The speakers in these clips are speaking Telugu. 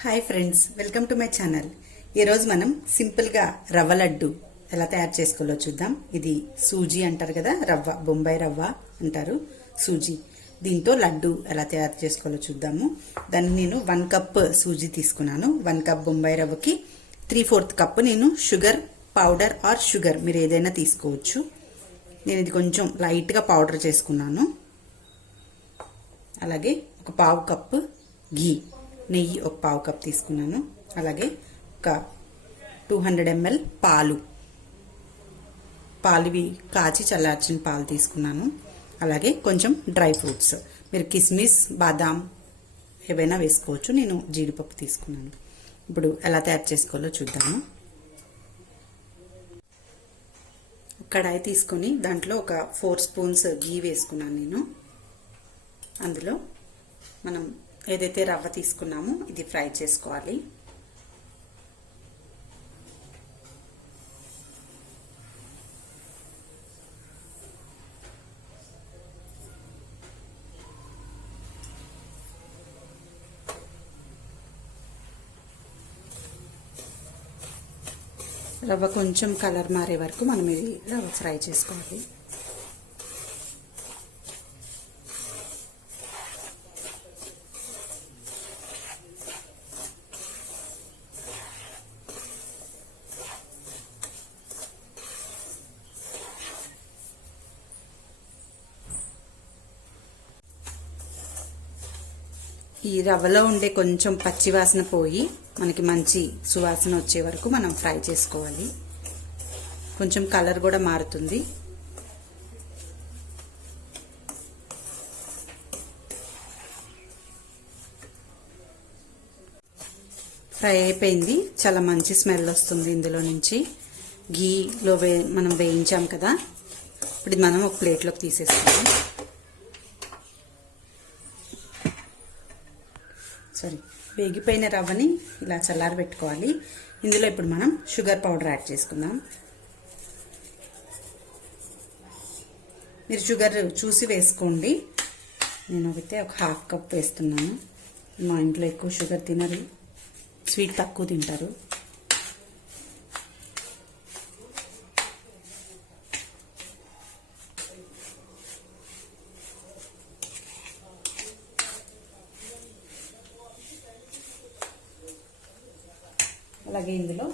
Hi friends, welcome to my channel. ఈరోజు మనం సింపుల్గా రవ్వ లడ్డు ఎలా తయారు చేసుకోవాలో చూద్దాం. ఇది సూజీ అంటారు కదా, రవ్వ, బొంబాయి రవ్వ అంటారు, సూజీ. దీంతో లడ్డు ఎలా తయారు చేసుకోవాలో చూద్దాము. దాన్ని నేను 1 కప్ సూజీ తీసుకున్నాను. 1 కప్ బొంబాయి రవ్వకి 3/4 కప్ నేను షుగర్ పౌడర్ ఆర్ షుగర్ మీరు ఏదైనా తీసుకోవచ్చు. నేను ఇది కొంచెం లైట్గా పౌడర్ చేసుకున్నాను. అలాగే ఒక 1/2 కప్ ఘీ, నెయ్యి ఒక 1/2 కప్ తీసుకున్నాను. అలాగే ఒక 200 ml పాలువి కాచి చల్లార్చిన పాలు తీసుకున్నాను. అలాగే కొంచెం డ్రై ఫ్రూట్స్, మీరు కిస్మిస్, బాదాం ఏవైనా వేసుకోవచ్చు. నేను జీడిపప్పు తీసుకున్నాను. ఇప్పుడు ఎలా తయారు చేసుకోవాలో చూద్దాము. కడాయి తీసుకొని దాంట్లో ఒక 4 స్పూన్స్ ఘీ వేసుకున్నాను నేను. అందులో మనం ఏదైతే రవ్వ తీసుకున్నామో ఇది ఫ్రై చేసుకోవాలి. రవ్వ కొంచెం కలర్ మారే వరకు మనం ఇది రవ్వ ఫ్రై చేసుకోవాలి. ఈ రవ్వలో ఉండే కొంచెం పచ్చివాసన పోయి మనకి మంచి సువాసన వచ్చే వరకు మనం ఫ్రై చేసుకోవాలి. కొంచెం కలర్ కూడా మారుతుంది. ఫ్రై అయిపోయింది. చాలా మంచి స్మెల్ వస్తుంది ఇందులో నుంచి. ఘీలో మనం వేయించాం కదా. ఇప్పుడు మనం ఒక ప్లేట్లోకి తీసేస్తాము. వేగిపోయిన రవ్వని ఇలా చల్లారి పెట్టుకోవాలి. ఇందులో ఇప్పుడు మనం షుగర్ పౌడర్ యాడ్ చేసుకుందాం. మీరు షుగర్ చూసి వేసుకోండి. నేను అయితే ఒక 1/2 కప్ వేస్తున్నాను. మా ఇంట్లో ఎక్కువ షుగర్ తినరు, స్వీట్ తక్కువ తింటారు. అలాగే ఇందులో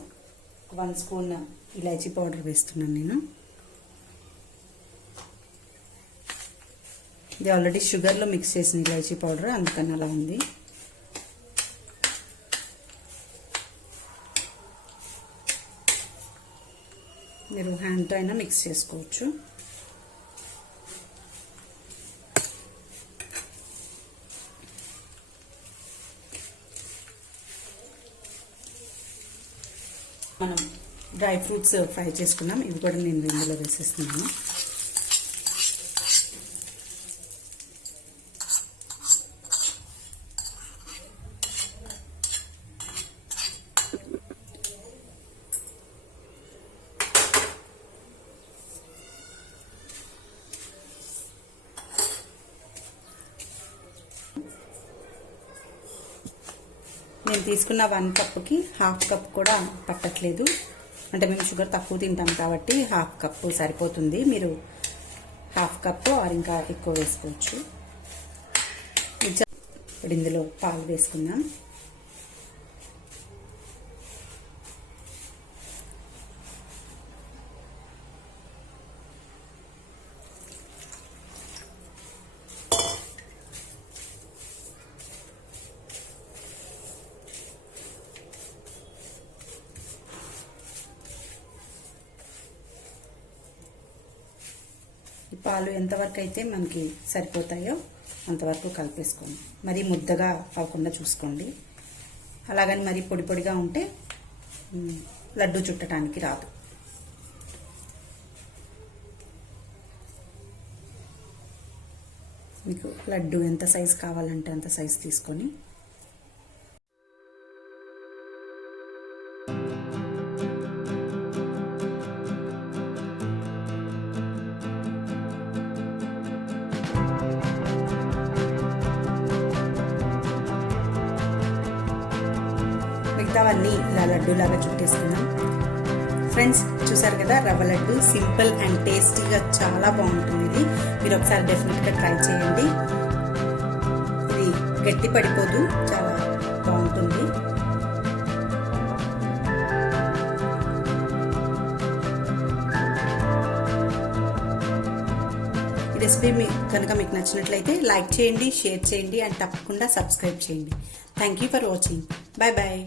1 స్పూన్ ఇలాచీ పౌడర్ వేస్తున్నాను నేను. ఇది ఆల్రెడీ షుగర్లో మిక్స్ చేసిన ఇలాచీ పౌడర్, అందుకని అలా ఉంది. మీరు హ్యాండ్తో అయినా మిక్స్ చేసుకోవచ్చు. మనం డ్రై ఫ్రూట్స్ ఫ్రై చేసుకున్నాం. ఇవి కూడా నేను ఇందులో వేసేస్తున్నాను. నేను తీసుకున్న 1 కప్కి 1/2 కప్ కూడా పట్టట్లేదు. అంటే మేము షుగర్ తక్కువ తింటాం కాబట్టి 1/2 కప్ సరిపోతుంది. మీరు 1/2 కప్ ఆర్ ఇంకా ఎక్కువ వేసుకోవచ్చు. ఇప్పుడు ఇందులో పాలు వేసుకుందాం. పాలు ఎంతవరకు అయితే మనకి సరిపోతాయో అంతవరకు కలిపేసుకోండి. మరి ముద్దగా అవ్వకుండా చూసుకోండి. అలాగని మరి పొడి పొడిగా ఉంటే లడ్డు చుట్టడానికి రాదు. మీకు లడ్డు ఎంత సైజు కావాలంటే అంత సైజు తీసుకొని మిగతావన్నీ ఇలా లడ్డూలాగా చుట్టేసుకుందాం. ఫ్రెండ్స్ చూసారు కదా, రవ్వ లడ్డు సింపుల్ అండ్ టేస్టీగా చాలా బాగుంటుంది. ఇది మీరు ఒకసారి డెఫినెట్గా ట్రై చేయండి. ఇది గట్టి పడిపోదు, చాలా బాగుంటుంది. ఈ రెసిపీ కనుక మీకు నచ్చినట్లయితే లైక్ చేయండి, షేర్ చేయండి అండ్ తప్పకుండా సబ్స్క్రైబ్ చేయండి. Thank you for watching. Bye bye.